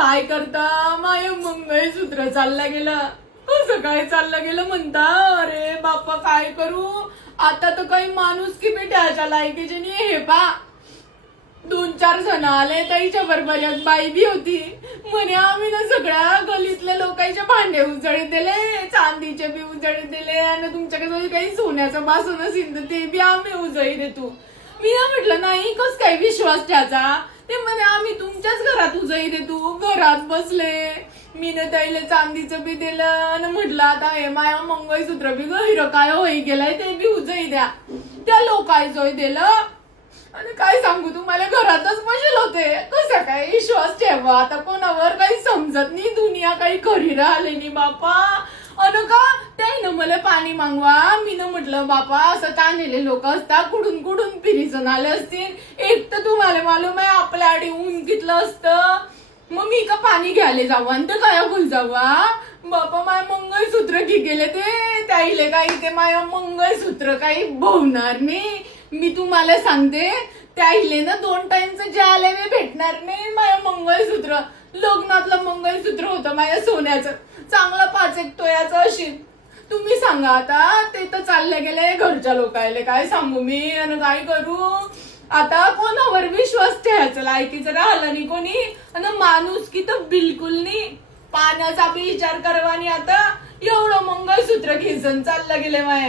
काय करता माय मंगळसूत्र चाललं गेलं. कसं काय चाललं गेलं म्हणता. अरे बाप्पा काय करू आता. तर काही माणूस की भेटायच्या लायकीचे नाही. हे पा 2-4 जण आले. त्याच्या बरोबर एक बाई बी होती. म्हणे आम्ही ना सगळ्या गलीतल्या लोकांचे भांडे उजळी दिले, चांदीचे बी उजळी दिले, आणि तुमच्याकडे काही सोन्याचं बासन असेल तर ते बी आम्ही उजळी देतो. मी ना म्हटलं नाही कस काय विश्वास ठेवायचा. ते म्हणे आम्ही तुमच्याच घरात उजळी देतो. घरात बसले. मी ना त्याला चांदीचं बी दिलं आणि म्हटलं आता हे माया मंगळसूत्र बी गहिरं काय होई गेलाय ते बी उजळी द्या. त्या लोकांचं दिलं. आणि काय सांगू तुम्हाला घरातच बसेल होते. कसं काय विश्वास ठेवा आता कोणावर. काही समजत नाही. दुनिया काही खरी राहिली नाही बापा. अन का त्यानं मला पाणी मागवा. मी न म्हटलं बापा असं ताणलेले लोक असतात कुठून कुठून फिरीजून आले असतील. एक तर तुम्हाला मालूम आहे आपल्या आडी ऊन कितलं असतं. मग मी का पाणी घ्यायला जावं आणि तर काय भूल जावा. बापा माय मंगळसूत्र की गेले ते. त्याईले काही ते माय मंगळसूत्र काही भवणार नाही. मी तुम्हाला सांगते त्याईले ना 2 टाइमचं जे आले मी भेटणार नाही. माझ्या मंगळसूत्र लग्नातलं मंगळसूत्र होतं माझ्या सोन्याचं. चांगलं 5-1 तोळ्याचं असेल. तुम्ही सांगा आता. ते तर चालले गेले घरच्या लोकायले. काय सांगू मी आणि काय करू आता. कोणावर विश्वास ठेवायचा लायकीचं राहिलं नाही कोणी. आणि माणूस की तर बिलकुल नाही. पाण्याचा बी विचार करवा नाही आता. एवढं मंगळसूत्र खिसन चाललं गेले माय.